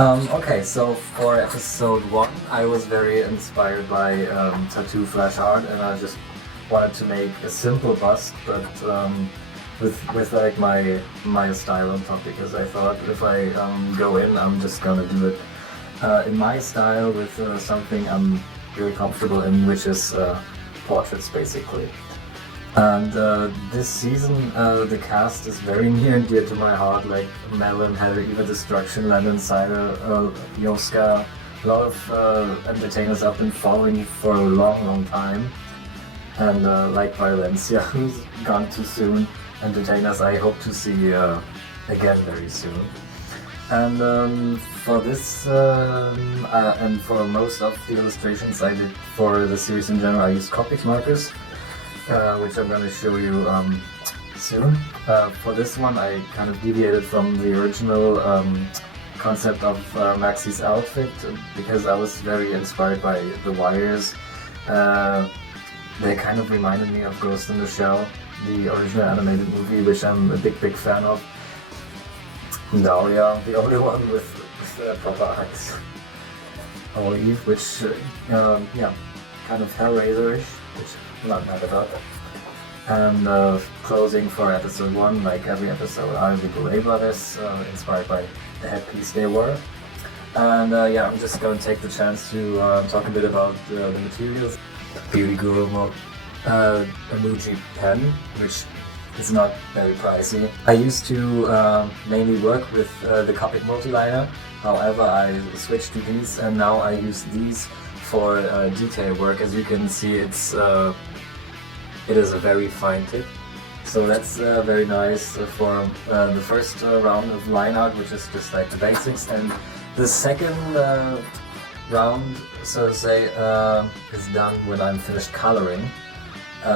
Okay, so for episode 1, I was very inspired by tattoo flash art, and I just wanted to make a simple bust, but with like my style on top, because I thought if I go in, I'm just gonna do it in my style with something I'm really comfortable in, which is portraits basically. And this season the cast is very near and dear to my heart, like Melon, Heather, Eva Destruction, Landon Cider, Yoska, a lot of entertainers I've been following for a long time. And like Violencia, who's gone too soon, entertainers I hope to see again very soon. And for this, and for most of the illustrations I did for the series in general, I used COPIC markers, which I'm going to show you soon. For this one I kind of deviated from the original concept of Maxi's outfit, because I was very inspired by the wires. They kind of reminded me of Ghost in the Shell, the original animated movie, which I'm a big fan of. Dahlia, the only one with proper eyes. Olive, which, yeah, kind of Hellraiser-ish, which I'm not mad about. And closing for episode 1, like every episode, are the Boulet Brothers, inspired by the headpiece they wore. And yeah, I'm just going to take the chance to talk a bit about the materials. Beauty Guru mode, emoji pen, which is not very pricey. I used to mainly work with the COPIC multiliner, however I switched to these, and now I use these for detail work. As you can see, it is a very fine tip, so that's very nice for the first round of line art, which is just like the basics, and the second round, so to say, is done when I'm finished coloring.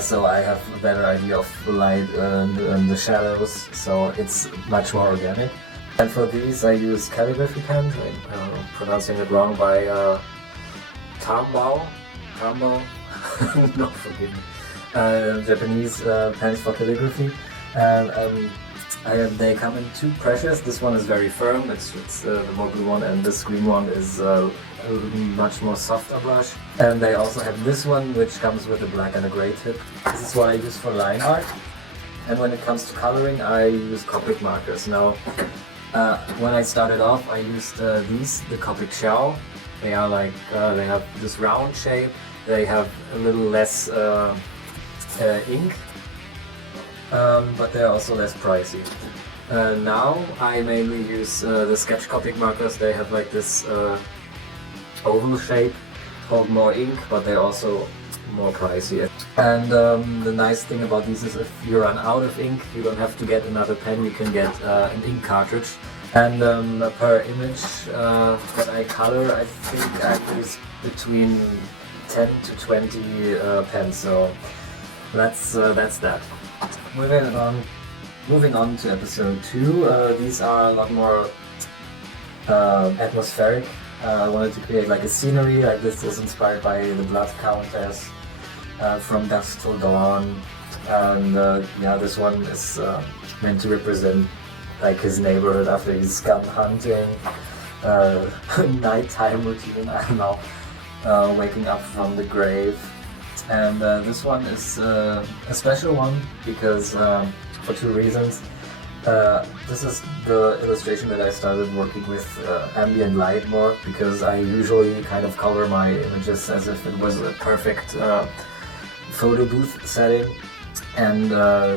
So I have a better idea of the light and the shadows, so it's much more organic. And for these I use calligraphy pens, I'm pronouncing it wrong, by TOMBOW, no, forgive me, Japanese pens for calligraphy. And they come in 2 pressures. This one is very firm, it's the more blue one, and this green one is a much more softer brush. And they also have this one, which comes with a black and a gray tip. This is what I use for line art. And when it comes to coloring, I use COPIC markers. Now, when I started off, I used these, the COPIC Shell. They are like, they have this round shape, they have a little less ink, but they're also less pricey. Now I mainly use the Sketch COPIC markers. They have like this oval shape, hold more ink, but they're also more pricey. And the nice thing about these is if you run out of ink, you don't have to get another pen, you can get an ink cartridge. And per image that I color, I think I use between 10 to 20 pens, so that's that. Moving on to episode 2, these are a lot more atmospheric. I wanted to create like a scenery, like this is inspired by the Blood Countess, From Dusk Till Dawn, and yeah, this one is meant to represent like his neighborhood after he's gone hunting, nighttime routine, I don't know, waking up from the grave. And this one is a special one because for 2 reasons. This is the illustration that I started working with ambient light more, because I usually kind of color my images as if it was a perfect photo booth setting, and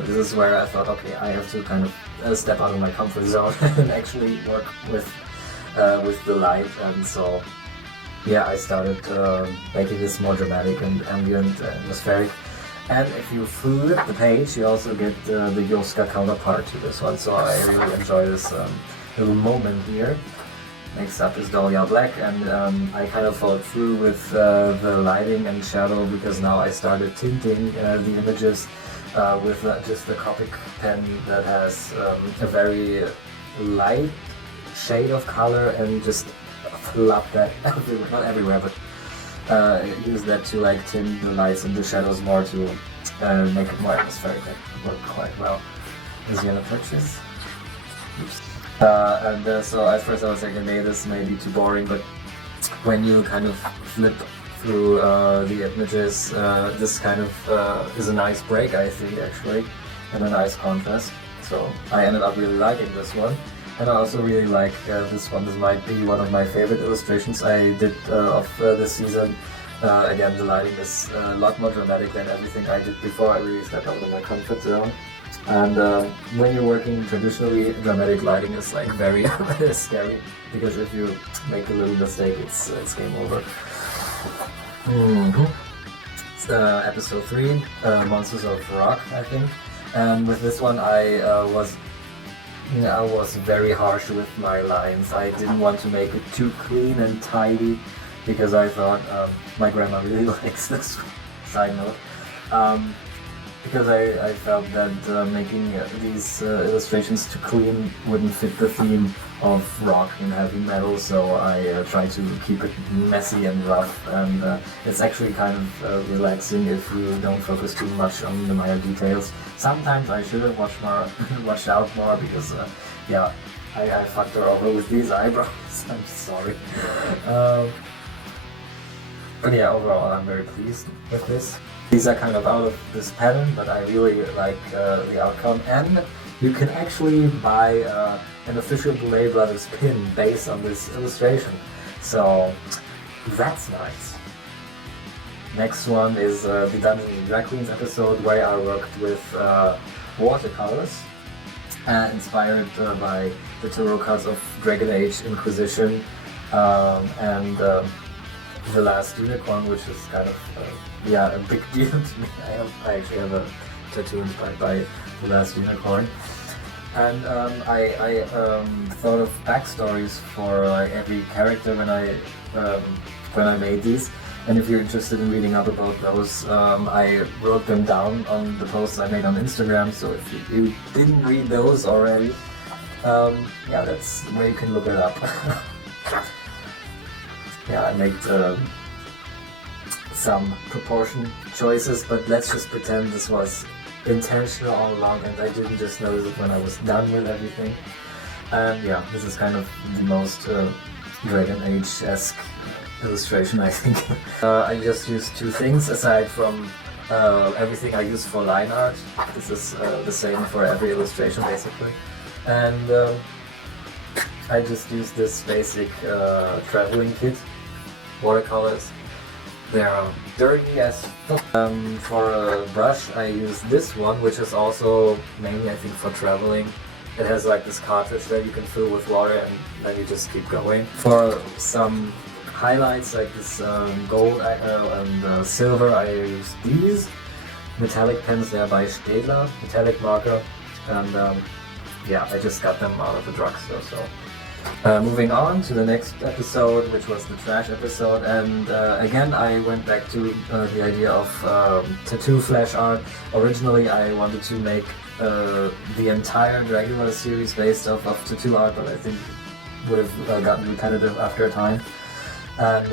this is where I thought, okay, I have to kind of step out of my comfort zone and actually work with the light. And so yeah, I started making this more dramatic and ambient and atmospheric. And if you flip the page, you also get the Yoska counterpart to this one, so I really enjoy this little moment here. Next up is Dahlia Black, and I kind of followed through with the lighting and shadow, because now I started tinting the images with just the COPIC pen that has a very light shade of color, and just flop that everywhere, not everywhere, but use that to like tint the lights and the shadows more to make it more atmospheric. That worked quite well. Is yellow purchase. Oops. So at first I was like, okay, this may be too boring, but when you kind of flip through the images, this kind of is a nice break, I think, actually, and a nice contrast. So I ended up really liking this one, and I also really like this one. This might be one of my favorite illustrations I did of this season. Again, the lighting is a lot more dramatic than everything I did before. I really stepped out of my comfort zone. And when you're working traditionally, dramatic lighting is like very scary, because if you make a little mistake, it's game over. It's episode 3, Monsters of Rock, I think. And with this one, I was very harsh with my lines. I didn't want to make it too clean and tidy, because I thought my grandma really likes this. Side note. Because I felt that making these illustrations too clean wouldn't fit the theme of rock and heavy metal, so I tried to keep it messy and rough, and it's actually kind of relaxing if you don't focus too much on the minor details. Sometimes I should have watched out more, because yeah, I fucked her over with these eyebrows. I'm sorry. But yeah, overall I'm very pleased with this. These are kind of out of this pattern, but I really like the outcome, and you can actually buy an official Boulet Brothers pin based on this illustration, so that's nice. Next one is the Dungeons and Drag Queens episode, where I worked with watercolors, inspired by the tarot cards of Dragon Age Inquisition, and the Last Unicorn, which is kind of a big deal to me. I actually have a tattoo inspired by the Last Unicorn, and I thought of backstories for every character when I made these. And if you're interested in reading up about those, I wrote them down on the posts I made on Instagram. So if you didn't read those already, yeah, that's where you can look it up. Yeah, I made some proportion choices, but let's just pretend this was intentional all along, and I didn't just notice it when I was done with everything. And yeah, this is kind of the most Dragon Age-esque illustration, I think. I just used 2 things aside from everything I use for line art. This is the same for every illustration, basically. And I just used this basic traveling kit. Watercolors. They're dirty as fuck. For a brush, I use this one, which is also mainly, I think, for traveling. It has like this cartridge that you can fill with water, and then you just keep going. For some highlights, like this gold and silver, I use these metallic pens. They're by Stedler, metallic marker, and yeah, I just got them out of the drugstore. So. Moving on to the next episode, which was the trash episode, and again I went back to the idea of tattoo flash art. Originally I wanted to make the entire Dragula series based off of tattoo art, but I think it would have gotten repetitive after a time. And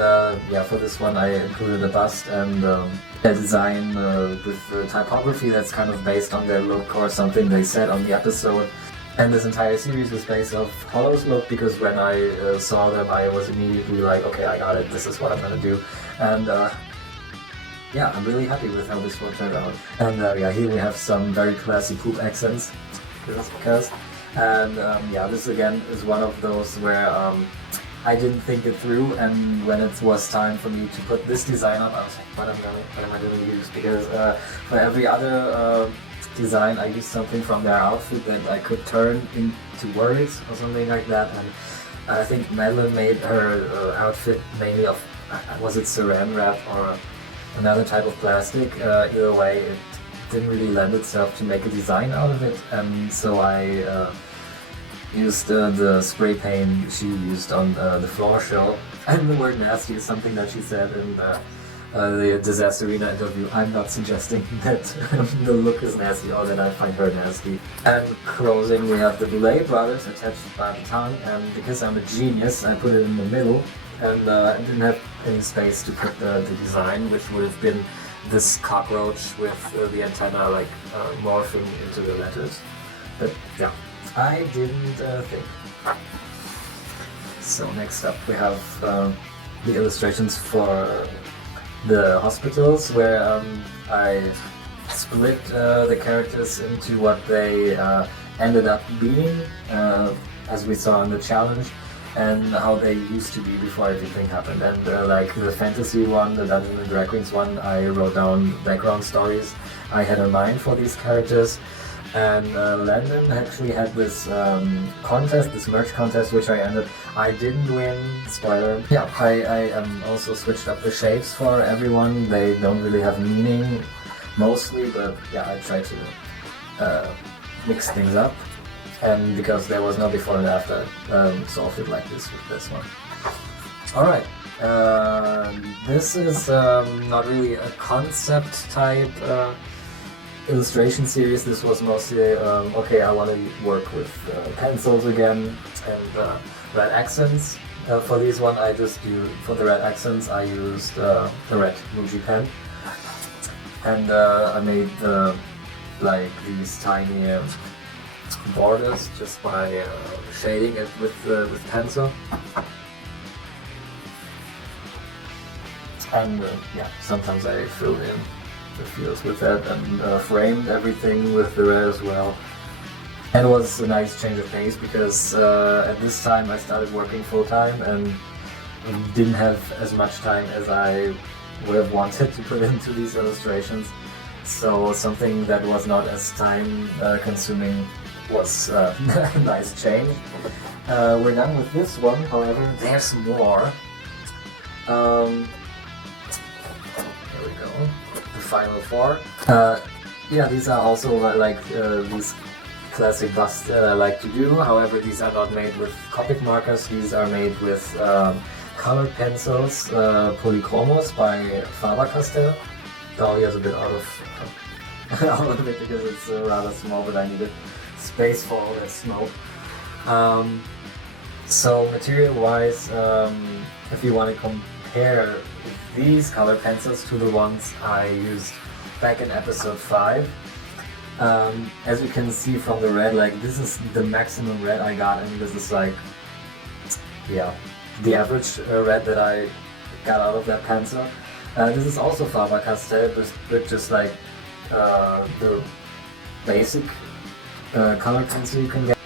yeah, for this one I included a bust and a design with typography that's kind of based on their look or something they said on the episode. And this entire series is based off Hollow's look, because when I saw them, I was immediately like, okay, I got it, this is what I'm gonna do. And yeah, I'm really happy with how this one turned out. And yeah, here we have some very classy poop accents, because, and yeah, this again is one of those where I didn't think it through, and when it was time for me to put this design up, I was like, what am I gonna use? Because for every other design I used something from their outfit that I could turn into words or something like that, and I think Madeline made her outfit mainly of, was it saran wrap or another type of plastic? Either way, it didn't really lend itself to make a design out of it, and so I used the spray paint she used on the floor show. And the word nasty is something that she said in the Disaster Arena interview. I'm not suggesting that the look is nasty or that I find her nasty. And closing, we have the Boulet Brothers attached by the tongue, and because I'm a genius, I put it in the middle, and I didn't have any space to put the design, which would have been this cockroach with the antenna like morphing into the letters. But yeah, I didn't think. So next up we have the illustrations for the hospitals, where I split the characters into what they ended up being, as we saw in the challenge, and how they used to be before everything happened. And like the fantasy one, the Dungeons and Dragons one, I wrote down background stories I had in mind for these characters. And Landon actually had this contest, this merch contest, which I ended. I didn't win, spoiler. Yeah, I also switched up the shapes for everyone. They don't really have meaning, mostly, but yeah, I tried to mix things up. And because there was no before and after, solved it like this with this one. Alright, this is not really a concept type illustration series. This was mostly, okay, I want to work with pencils again and red accents. For these one, for the red accents, I used the red Muji pen. And I made like these tiny borders just by shading it with pencil. And yeah, sometimes I filled in the fields with that and framed everything with the red as well. And it was a nice change of pace because at this time I started working full time and didn't have as much time as I would have wanted to put into these illustrations. So something that was not as time consuming was a nice change. We're done with this one, however, there's more. Here we go. The final four. Yeah, these are also like these classic busts that I like to do. However, these are not made with COPIC markers. These are made with colored pencils, Polychromos by Faber-Castell. Dahlia is a bit out of it because it's rather small, but I needed space for all that smoke. So material-wise, if you want to compare these color pencils to the ones I used back in episode 5, as you can see from the red, like this is the maximum red I got, and this is like, yeah, the average red that I got out of that pencil. This is also Faber-Castell, but just like the basic color pencil you can get.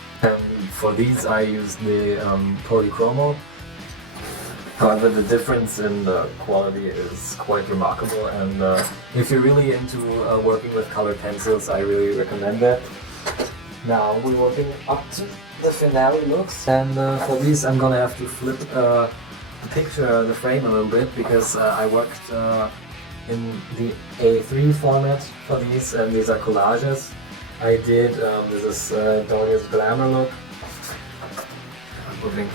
For these I used the Polychromo. However, the difference in the quality is quite remarkable, and if you're really into working with colored pencils, I really recommend that. Now we're working up to the finale looks, and for these I'm gonna have to flip the picture, the frame a little bit, because I worked in the A3 format for these, and these are collages. I did, this is Dahlia's Glamour look. Moving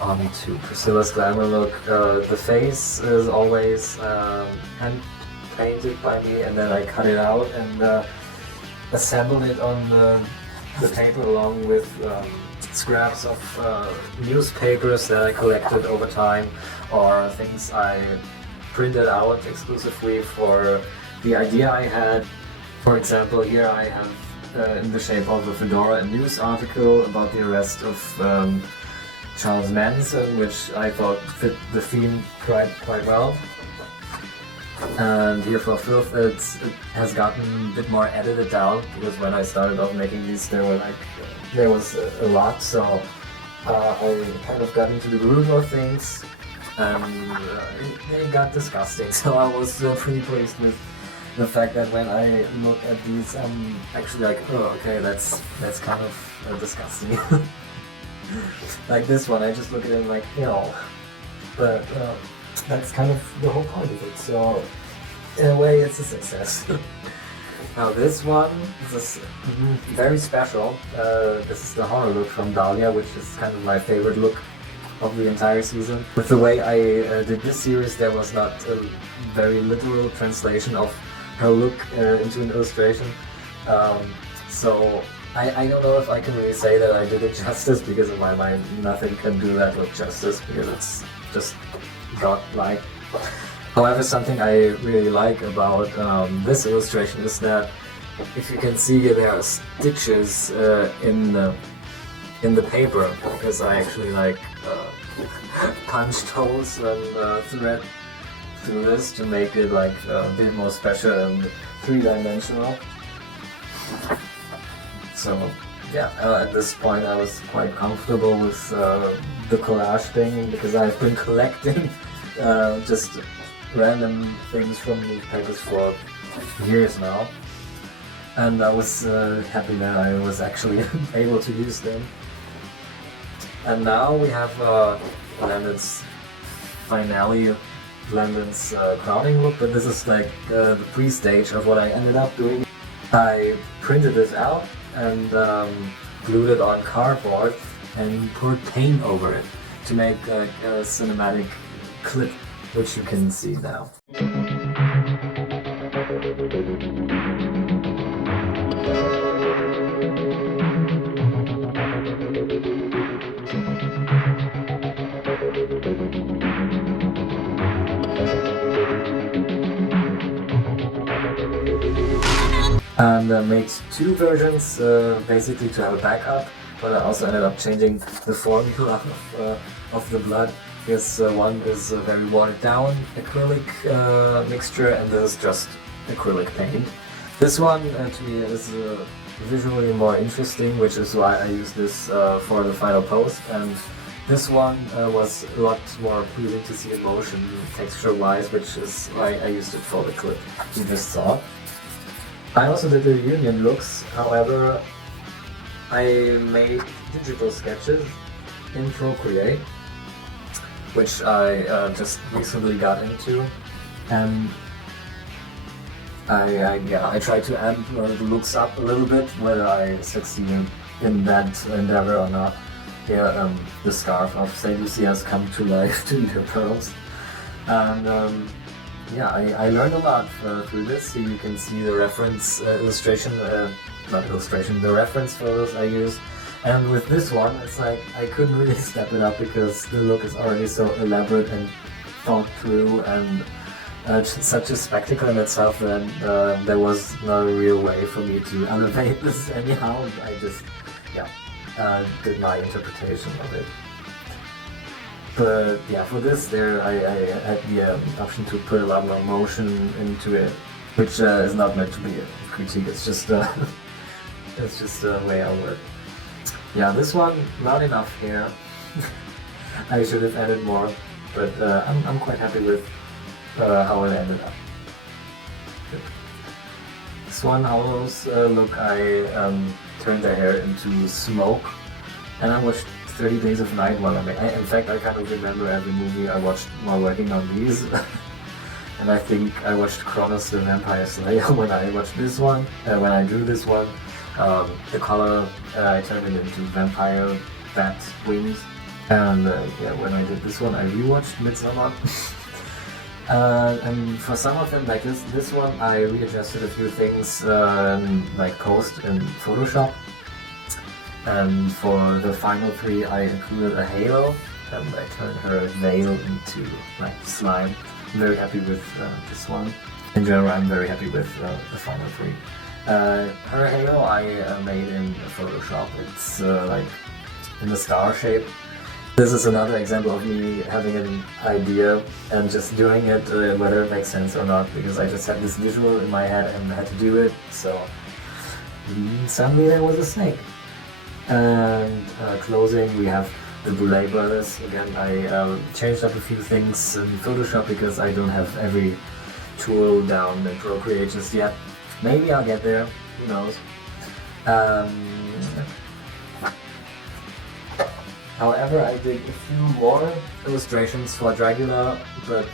on to Priscilla's Glamour look. The face is always hand painted by me, and then I cut it out and assembled it on the paper along with scraps of newspapers that I collected over time, or things I printed out exclusively for the idea I had. For example, here I have in the shape of a fedora a news article about the arrest of Charles Manson, which I thought fit the theme quite well. And here for Filth, it has gotten a bit more edited down, because when I started off making these, there was a lot, so I kind of got into the groove of things, and it got disgusting. So I was pretty pleased with the fact that when I look at these, I'm actually like, oh, okay, that's kind of disgusting. Like this one, I just look at it and like, you know, but that's kind of the whole point of it, so in a way it's a success. Now this one is very special. This is the horror look from Dahlia, which is kind of my favorite look of the entire season. With the way I did this series, there was not a very literal translation of her look into an illustration. So I don't know if I can really say that I did it justice, because in my mind nothing can do that look justice, because it's just godlike. However, something I really like about this illustration is that, if you can see, there are stitches in the in the paper, because I actually like punched holes and thread through this to make it like a bit more special and three-dimensional. So yeah, at this point I was quite comfortable with the collage thing, because I've been collecting just random things from newspapers for years now, and I was happy that I was actually able to use them. And now we have Landon's finale, Landon's crowning look, but this is like the pre-stage of what I ended up doing. I printed this out and glued it on cardboard and poured paint over it to make a cinematic clip, which you can see now. And made two versions, basically to have a backup, but I also ended up changing the formula of the blood, because one is a very watered down acrylic mixture, and this is just acrylic paint. This one to me is visually more interesting, which is why I use this for the final post, and this one was a lot more pleasing to see in motion texture wise, which is why I used it for the clip you just saw. I also did the union looks, however I made digital sketches in Procreate, which I just recently got into, and I tried to amp the looks up a little bit. Whether I succeeded in that endeavor or not, yeah, the scarf of Saint Lucia has come to life to eat her pearls, and yeah, I learned a lot through this. So you can see the reference illustration, not illustration, the reference photos I use. And with this one, it's like I couldn't really step it up, because the look is already so elaborate and thought through, and such a spectacle in itself that there was no real way for me to elevate this anyhow. I just, yeah, did my interpretation of it. But yeah, for this I had the option to put a lot more motion into it, which is not meant to be a critique. It's just it's just the way I work. Yeah, this one, not enough hair. I should have added more, but I'm quite happy with how it ended up. This one, Howlow's look, I turned the hair into smoke, and I watched 30 Days of Night while I made. In fact, I kind of remember every movie I watched while working on these. And I think I watched Kronos the Vampire Slayer when I watched this one, when I drew this one. The color, I turned it into vampire bat wings. And yeah, when I did this one, I rewatched Midsommar. And for some of them, like this one, I readjusted a few things like post in Photoshop. And for the final three, I included a halo, and I turned her veil into like slime. I'm very happy with this one. In general, I'm very happy with the final three. Her halo I made in Photoshop. It's like in the star shape. This is another example of me having an idea and just doing it, whether it makes sense or not, because I just had this visual in my head and had to do it. So suddenly there was a snake. And closing, we have the Boulet Brothers. Again, I changed up a few things in Photoshop because I don't have every tool down in Procreate just yet. Maybe I'll get there, who knows. However, I did a few more illustrations for Dragula, but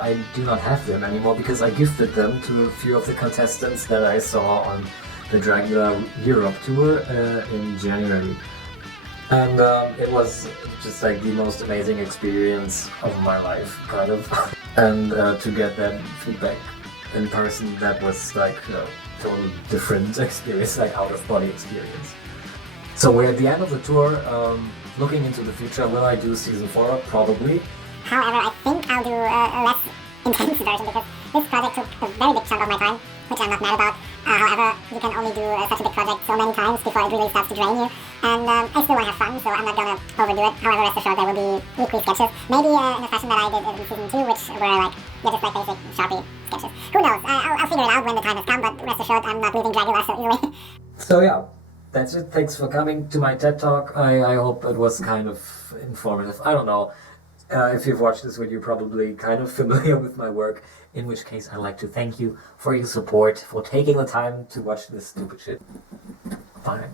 I do not have them anymore because I gifted them to a few of the contestants that I saw on the Dragula Europe tour in January. And it was just like the most amazing experience of my life, kind of. And to get that feedback in person, that was like a totally different experience, like out-of-body experience. So we're at the end of the tour, looking into the future. Will I do season 4? Probably. However, I think I'll do a less intense version because this project took a very big chunk of my time, which I'm not mad about. However, you can only do such a big project so many times before it really starts to drain you. And I still want to have fun, so I'm not gonna overdo it. However, rest assured there will be weekly sketches. Maybe in the fashion that I did in season 2, which were like, just like basic Sharpie sketches. Who knows? I'll figure it out when the time has come, but rest assured I'm not leaving Dragula so easily. So yeah, that's it. Thanks for coming to my TED Talk. I hope it was kind of informative. I don't know. If you've watched this video, you're probably kind of familiar with my work, in which case I'd like to thank you for your support, for taking the time to watch this stupid shit. Bye.